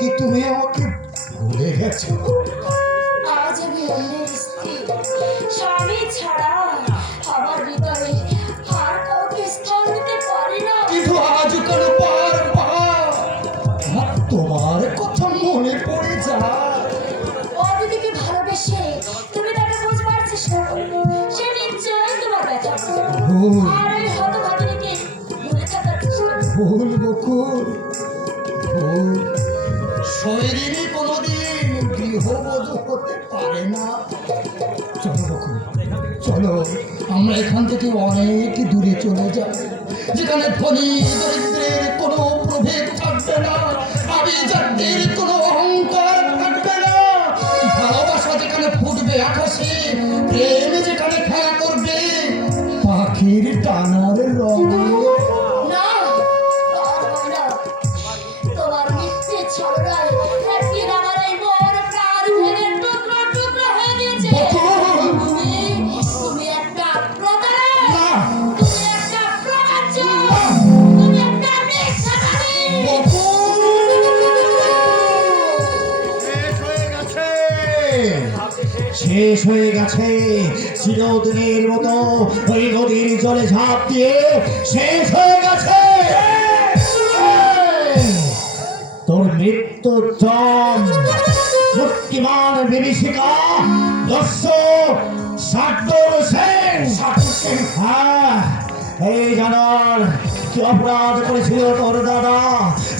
কি তুমি আমাকে ভুলে গেছো? আজ আমি অন্যের স্ত্রী, স্বামী ছাড়া আমার হৃদয়ে আর কাউকে স্থান দিতে পারি না। কিন্তু আজ কেন বারবার তোমার কথা মনে পড়ে যায়? অদিতিকে ভালোবেসে তুমি তাকে বুঝবার চেষ্টা করো, সে নিশ্চয়ই তোমার ব্যথা ভুল আর এই হতভাগিনীকে ভুলে থাকার চেষ্টা করো। ভুল বকুল, ভুল। শৈরিনী কোনোদিন গৃহবধূ হতে পারে না। চলো বকুল, চলো আমরা এখান থেকে অনেক দূরে চলে যাই, যেখানে ধনী দরিদ্রের কোনো প্রভেদ থাকবে না, আভিজাত্যের কোনো অহংকার থাকবে না। ভালোবাসা যেখানে ফুটবে আকাশে, প্রেম যেখানে খেলা করবে পাখির টানার রঙে। না, আর হয় না। তোমার মিথ্যে ছলনায় একদিন আমার এই মন প্রাণ ভেঙে টুকরো টুকরো হয়ে গেছে। তুমি একটা প্রতারক, না, তুমি একটা প্রকাশ্যক, তুমি একটা মিথ্যাবাদী। শেষ হয়ে গেছে চিরদিনের মতো ওই নদীর জলে ঝাঁপ দিয়ে শেষ হয়ে গেছে তোর মৃত্যুর দম। মুক্তিমান বিভীষিকা দস্য শার্দুল সেন। হ্যাঁ, এই জানার কি অপরাধ করেছিল তোর দাদা,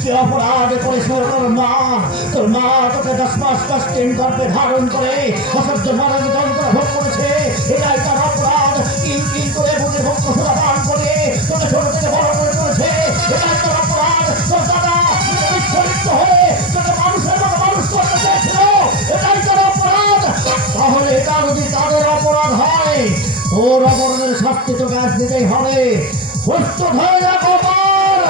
কি অপরাধ করেছিল তোর মা। তোর মা তোকে 10 মাস 10 দিন গর্ভে ধারণ করে অসহ্য মানব যন্ত্রণা ভোগ করেছে। এটাই তার অপরাধ। কিল কিল করে বুঝে ভোগ কষা পান করে তোকে ছোট থেকে বড় করে তুলেছে। এটাই তার অপরাধ। তোর দাদা বিস্ফোরিত হয়ে তোকে মানুষের মতো মানুষ করতে চেয়েছিল। এটাই তার অপরাধ। তাহলে এটা যদি তাদের অপরাধ হয়, তোর অপরাধের শাস্তি তোকে আজ দিতেই হবে। প্রস্তুত হয়ে যা গোপাল।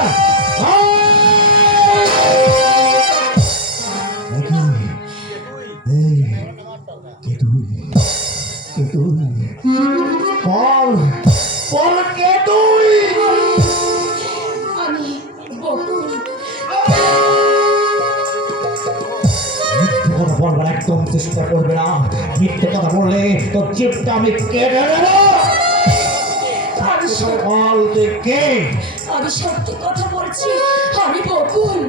আমি বকুল। মিথ্যে কথা বলবার একদম চেষ্টা করবে না। মিথ্যে কথা বললে তোর জিভটা আমি কেটে দেব। বলতে কে? আমি সত্যি কথা বলছি, আমি বকুল।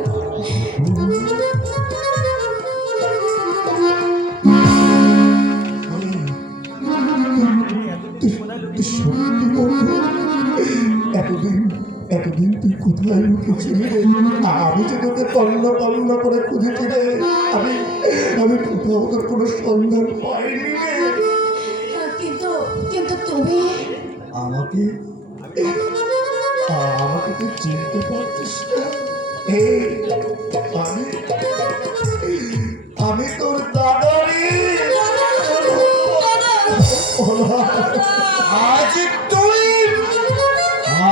তুই সত্যি বলবি? এতদিন এতদিন তুই কোথায় লুকিয়েছিলি? আমি যে তোকে তন্ন তন্ন করে খুঁজেছি রে। আমি আমি কোথাও তোর কোনো সন্ধান পাইনি রে। কিন্তু কিন্তু তুমি আমাকে আমাকে তুই চিনতে পারছিস না? এই আমি আমি তোর দাদারি। আজ তুই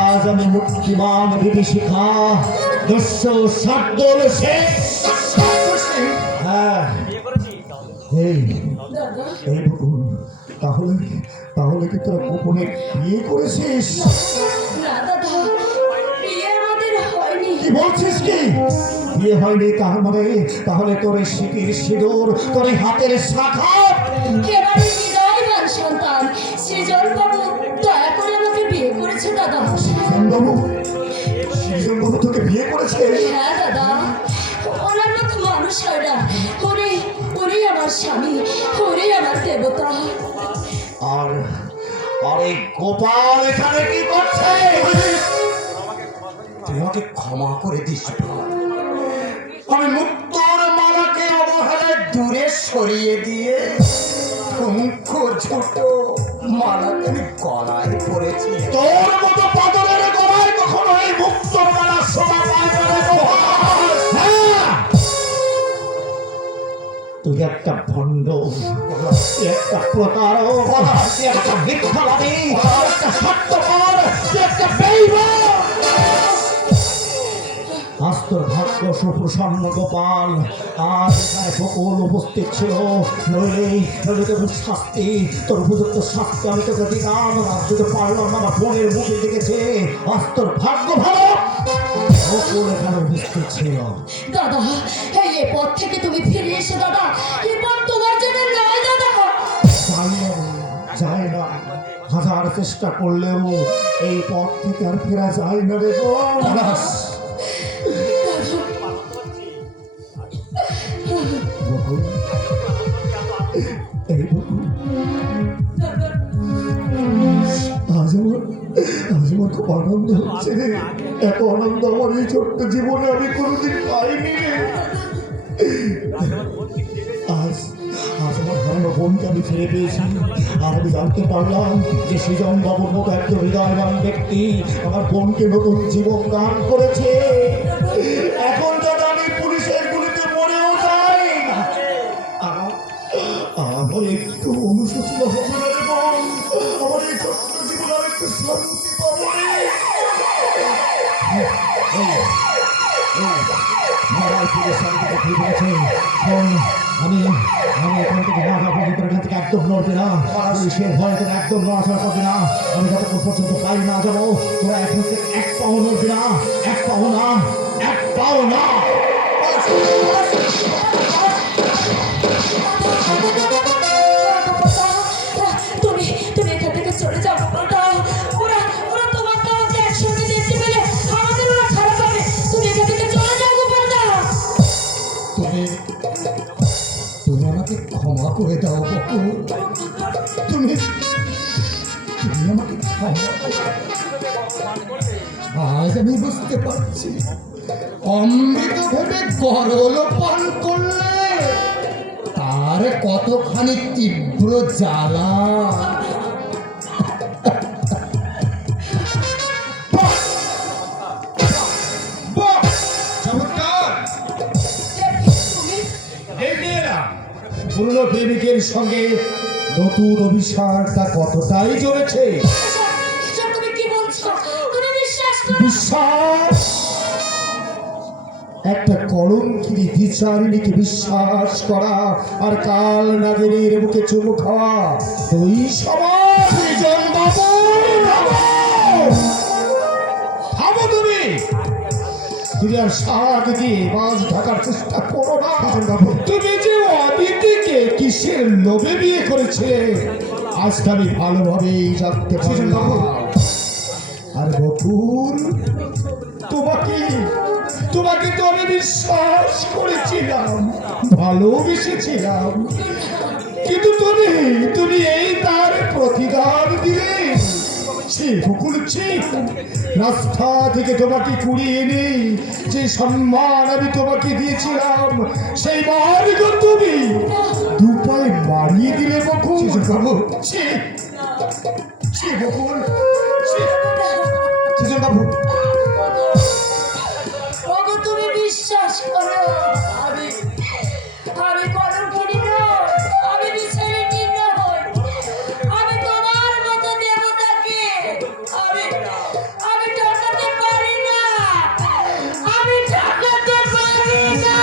আজ আমি মুক্তিমান বিভীষিকা দস্য শার্দুল সেন। হ্যাঁ, এই দাদা, এই বকুল, তাহলে তাহলে কি তোরা গোপনে বিয়ে করেছিস? না দাদা, বিয়ে আমাদের হয়নি। কি বলছিস? কি বিয়ে হয়নি? তাহলে তোর এই শিকির সিঁদুর, তোর এই হাতের শাখা, এবারে হৃদয়বান সন্তান সৃজন বাবু দয়া করে আমাকে বিয়ে করেছে দাদা। সৃজনবাবু তোকে বিয়ে করেছে? হ্যাঁ দাদা, ওনার মতো মানুষ হয় না। উনি আমার স্বামী, উনি আমার দেবতা। আর আর এই গোপাল এখানে কি করছে? তুই আমাকে ক্ষমা করে দিস। আমি মুক্তর মালাকে অবহেলায় দূরে সরিয়ে দিয়ে ঠুনকো ছোট মালাকে আমি গলায় পড়েছি। তোর মতো পাগলের গলায় কখনো এই মুক্তর মালা শোভা পায় না রে গোপাল। হ্যাঁ, তুই একটা ভণ্ড, তুই একটা প্রতারক, তুই একটা মিথ্যাবাদী, তুই একটা স্বার্থপর, তুই একটা বেঈমান। আজ তোর ভাগ্য সুপ্রসন্ন গোপাল। আজ এখানে সকল উপস্থিত ছিল, নইলে তোর শাস্তি, তোর উপযুক্ত শাস্তি আমি তোকে দিতাম। আজ যদি পারলাম না, আমার বোনের মুখে দেখেছে। আজ তোর ভাগ্য ভালো, ওর এখানে উপস্থিত ছিল। দাদা এই পথ থেকে তুমি ফিরে এসো দাদা, এই পথ তোমার জন্য নয় দাদা। যায় না, হাজার চেষ্টা করলেও এই পথ থেকে আর ফেরা যায় না রে বোন। বকুল, এই বকুল, আজ আমার খুব আনন্দ হচ্ছে রে। এত আনন্দ আমার এই ছোট্ট জীবনে আমি কোনোদিন পাইনি রে। আজ আমার হারানো বোনকে আমি ফিরে পেয়েছি। আর আমি জানতে পারলাম যে সৃজন বাবুর মতো একজন হৃদয়বান ব্যক্তি আমার বোনকে নতুন জীবন দান করেছে। এখন যাতে আমি পুলিশের গুলিতে মরেও যাই, আমার একটু অনুশোচনা হবে না রে বোন। আমার এই ছোট্ট জীবনে আর একটু শান্তি পাবো রে। আমি এখান থেকে না যাবো, এখান থেকে একদম নড়বে না, পুলিশের ভয় থেকে একদম নড়াচড়া করবে না। আমি যতক্ষণ পর্যন্ত বাড়ি না যাবো, তোরা এখন থেকে এক পাও নড়বে না, এক পাও না, এক পাও না। তুমি তুমি এখান থেকে চলে যাও দাদা। ওরা ওরা তোমাকে আমাকে একসঙ্গে দেখতে পেলে আমাদের ওরা খারাপ হবে। তুমি এখান থেকে চলে যাও গোপালদা। তুমি আমাকে ক্ষমা করে দাও বকুল। তুমি আমাকে ক্ষমা করে দাও। আজ আমি বুঝতে পারছি অমৃত ভেবে গরল পান করলে তার কতখানি তীব্র জ্বালা। পুরনো প্রেমিকের সঙ্গে নতুন অভিসারটা কতটাই জমেছে। এসব তুমি কি বলছো? তুমি বিশ্বাস করো? বিশ্বাস, একটা কলঙ্কিনী বিচারিণীকে বিশ্বাস করা আর কাল নাগিনীর মুখে চুমু খাওয়া দুই সমান। সৃজন বাবু, থামো তুমি। তুমি আর শাক দিয়ে মাছ ঢাকার চেষ্টা করো না। তুমি যে অদিতিকে কিসের লোভে বিয়ে করেছিলে আজকে আমি ভালোভাবেই জানতে পারলাম। আর বকুল, তোমাকে তো আমি বিশ্বাস করেছিলাম, ভালোবেসেছিলাম, কিন্তু তুমি এই তার প্রতিদান দিলে। বকুল, রাস্তা থেকে তোমাকে কুড়িয়ে এনে যে সম্মান আমি তোমাকে দিয়েছিলাম সেই মার্গ তুমি দুপায়ে মারিয়ে দিলে বকুল। বকুল, বাবু, ওগো তুমি বিশ্বাস করো, আমি কলঙ্কিনী নই, আমি বিচারিণী নই। আমি তোমার মতো দেবতাকে আমি ঠকাতে পারি না, আমি ঠকাতে পারি না।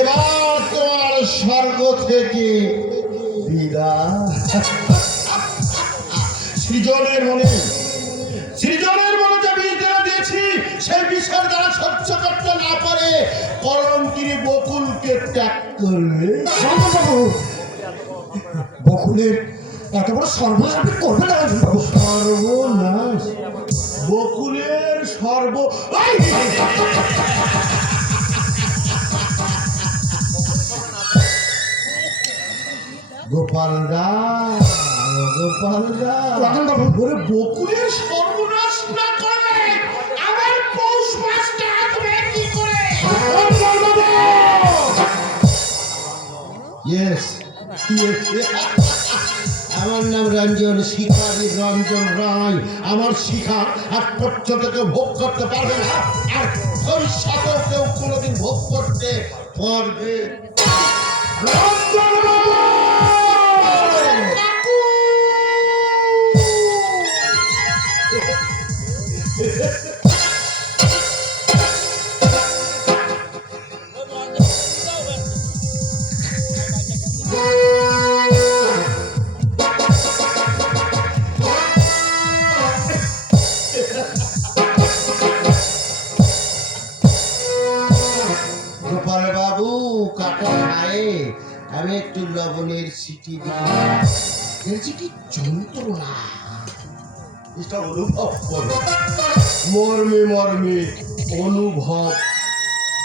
এবার তোমার স্বর্গ থেকে বিদায়। সৃজনের মনে যে বিদ্যা দিয়েছি সেই বিষয়ের দ্বারা সহ্য করতে না পারে কলঙ্কিনী বকুলকে ত্যাগ করবে। বকুলের এত বড় সর্বনাশ করবে না। সর্বনাশ, বকুলের গোপালদা, বকুলের সর্বনাশ না করে আমার পৌষ মাসটা আসবে কি করে? আমার নাম রঞ্জন, শিখারি রঞ্জন রায়। আমার শিখা আজ পর্যন্ত কেউ ভোগ করতে পারবে না, আর ভবিষ্যতেও কেউ কোনোদিন ভোগ করতে পারবে। রঞ্জন বাবু! আমি একটু লবণের সিটি দিই। এর যে কি যন্ত্রণা এটা অনুভব করো, মর্মে মর্মে অনুভব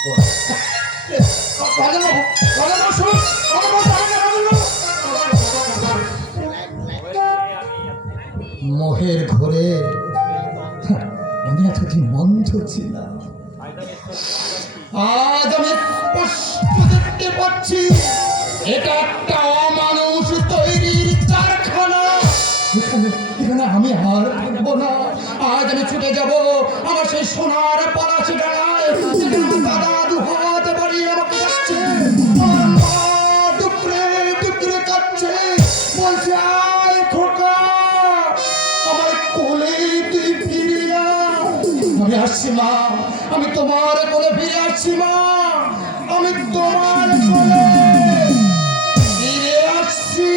করো। মোহের ঘোরে আমি এতদিন মন্থ ছিলাম, আজ আমি স্পষ্ট দেখতে পাচ্ছি এটা একটা অমানুষ তৈরির কারখানা। এখানে আমি আর থাকবো না, আজ আমি ছুটে যাব আমার সেই সোনার পলাশি ডাঙায়, যেখানে আমার দাদা দু হাত বাড়িয়ে আমাকে যাচ্ছে, আমার মা ডুকরে ডুকরে কাঁদছে, বলছে আয় খোকা আমার কোলে তুই ফিরে আয়। আমি আসছি মা, আমি তোমার কোলে ফিরে আসছি মা, আমি তোমার কোলে ফিরে আসছি।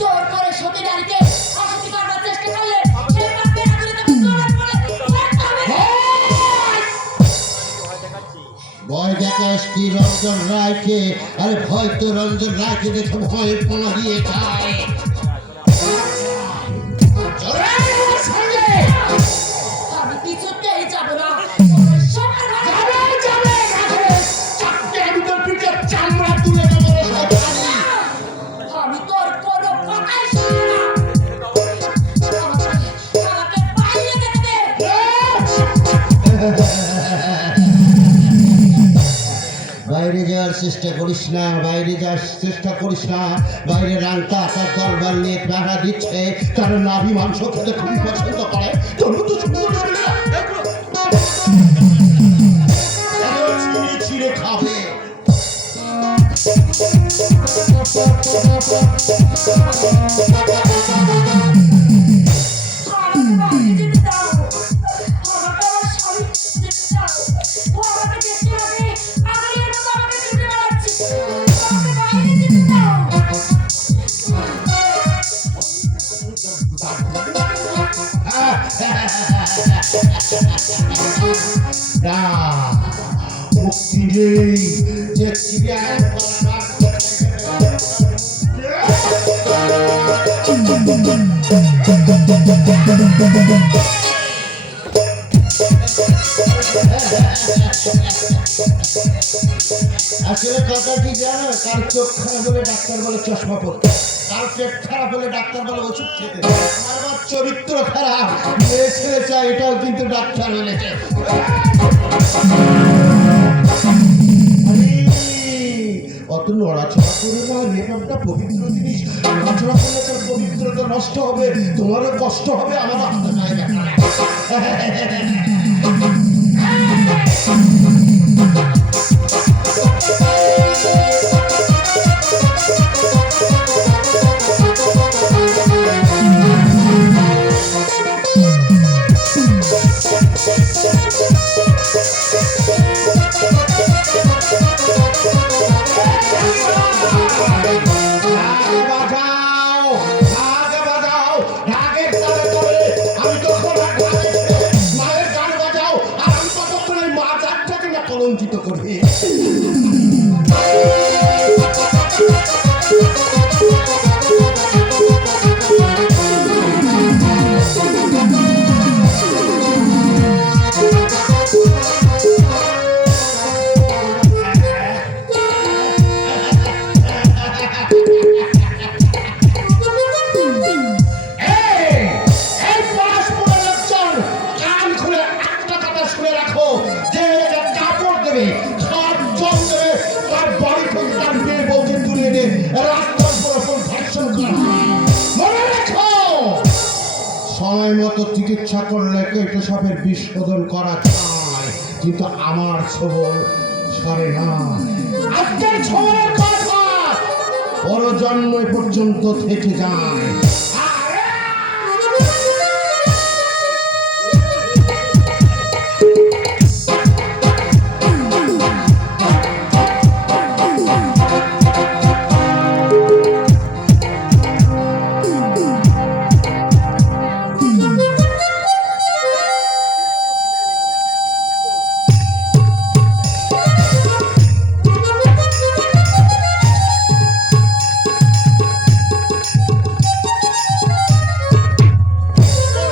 জোর করে সতী নারীকে অসতী করবার চেষ্টা করলে সে পাপের আগুনে তাকে জোর করে পুড়াতে হবে। ভয় দেখাস কি রঞ্জন রায়কে? আরে ভয় তো রঞ্জন রায়কে দেখে ভয় পালিয়ে যায়। আমি কিছুতেই যাব না, তোমরা সবাই চামড়া তুলে দেবো রে শয়তানি। আমি তোর কোনো কথাই শুনবো না। আমাকে পালিয়ে যেতে দে। বাইরে যাওয়ার চেষ্টা করিস না, বাইরে যাওয়ার চেষ্টা করিস না। বাইরে রাংটা তার দরবার নিয়ে পাহারা দিচ্ছে, কারণ নাভি মাংস খেতে খুবই পছন্দ করে। তোর মতো ছিঁড়ে ছিঁড়ে খাবে। আমাকে বাইরে যেতে দাও। আমাকে আমার স্বামী যেতে দাও। ও আমাকে দেখতে হবে, আগের মতো আমাকে ছুটে বেড়াচ্ছে। আমাকে বাইরে যেতে দাও। না, মুক্তি নেই। যে ছিঁড়ে আসলে কথা কি জানো, কার চোখ খারাপ হলে ডাক্তার বলে চশমা পড়তে, কার পেট খারাপ হলে ডাক্তার বলে ওষুধ খেতে, আমার চরিত্র খারাপ মেয়ে ছেলে চায় এটাও কিন্তু ডাক্তার বলেছে। অত নড়াচড়া করে না, রেপামটা পবিত্র জিনিস, নড়াচড়া করলে তোর পবিত্রতা নষ্ট হবে, তোমারও কষ্ট হবে, আমার আসতে চাই না। কলঙ্কিত করবে। সময় মতো চিকিৎসা করলে কেটো সাপের বিষ শোধন করা যায়। কিন্তু আমার ছবল সরে না। আজকের ছবলের কথা পরজন্ম পর্যন্ত থেকে যায়।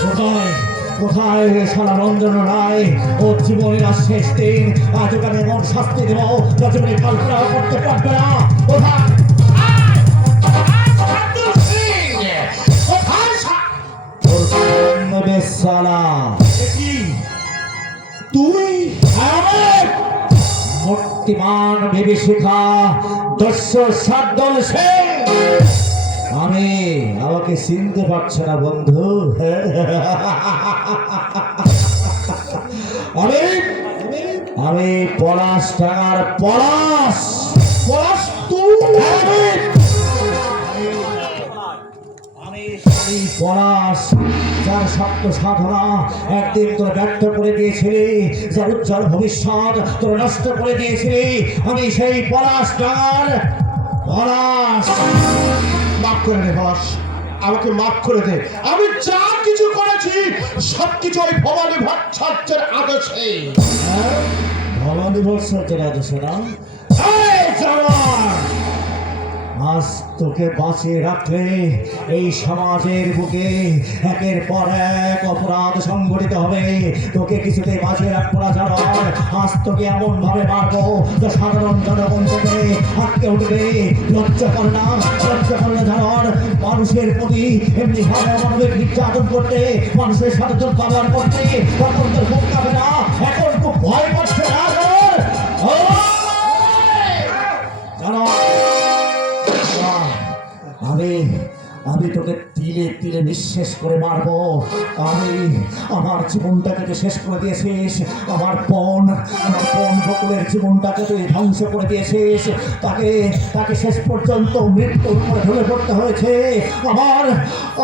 কোথায় কোথায় শালা রঞ্জন রায়? ও জীবনের আজ শেষ দিন, আজ ওকে আমি এমন শাস্তি দেব যা জীবনে কল্পনা করতে পারবে না। কোথায় তোর ফোন নেবে শালা? তুই মূর্তিমান বিভীষিকা দস্য সাদ্দল সিং। আমি আমাকে চিনতে পারছে না বন্ধু। আমি আমি পলাশ টাকার পলাশ। পলাশ তুই? আমি সেই পলাশ যার সত্য সাধনা একদিন তোর ব্যর্থ করে দিয়েছিলি, যার উজ্জ্বল ভবিষ্যৎ তোর নষ্ট করে দিয়েছিলি। আমি সেই পলাশ টাকার পলাশ। মাফ করে দে পলাশ, আমাকে মাফ করে দে। আমি যা কিছু করেছি সবকিছু ওই ভবানী ভট্টাচার্যের আদেশে। ভবানী ভট্টাচার্যের আদেশে না? এই জানোয়ার! আজ তোকে বাঁচিয়ে রাখলে এই সমাজের বুকে একের পর এক অপরাধ সংঘটিত হবে। তোকে কিছুতেই বাঁচিয়ে রাখবো না জানোয়ার। আজ তোকে এমন ভাবে মারবো যে সাধারণ জনগণ থেকে আটকে উঠবে। লজ্জা করে না, লজ্জা করে না জানোয়ার। মানুষের প্রতি এমনি ভাবে অমানবিক নির্যাতন করতে, মানুষের সাথে তোর ব্যবহার করতে তখন তোর মুখ কাঁপে না? এখন খুব ভয় করছে না জানোয়ার? জানোয়ার, আমি তোকে তিলে তিলে নিঃশেষ করে মারবো। আমার জীবনটাকে তুই শেষ করে দিয়েছিস। আমার পণ বকুলের জীবনটাকে তুই ধ্বংস করে দিয়েছিস। তাকে শেষ পর্যন্ত মৃত্যুর উপরে ঢলে পড়তে হয়েছে।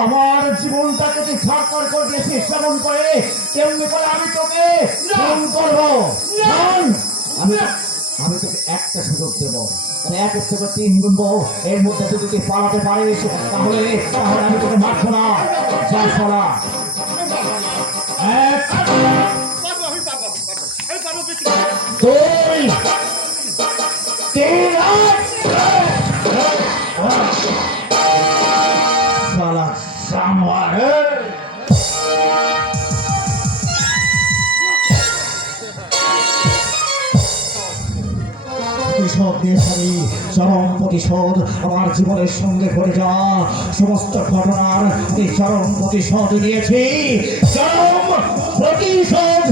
আমার জীবনটাকে তুই ছাড়খাড় করে দিয়েছিস। যেমন করে তেমনি করে আমি তোকে খুন করবো। আমি তোকে একটা সুযোগ দেবো, আমি এক থেকে 3 গুনবো। এর মধ্যে তুই যদি পালাতে পারিস তাহলে আমি তোকে মারবো না। যা শালা। 1 2 3 শালা জানোয়ার। প্রতিশোধ নিয়েছি, চরম প্রতিশোধ। আমার জীবনের সঙ্গে ঘটে যাওয়া সমস্ত ঘটনার আমি চরম প্রতিশোধ নিয়েছি। চরম প্রতিশোধ।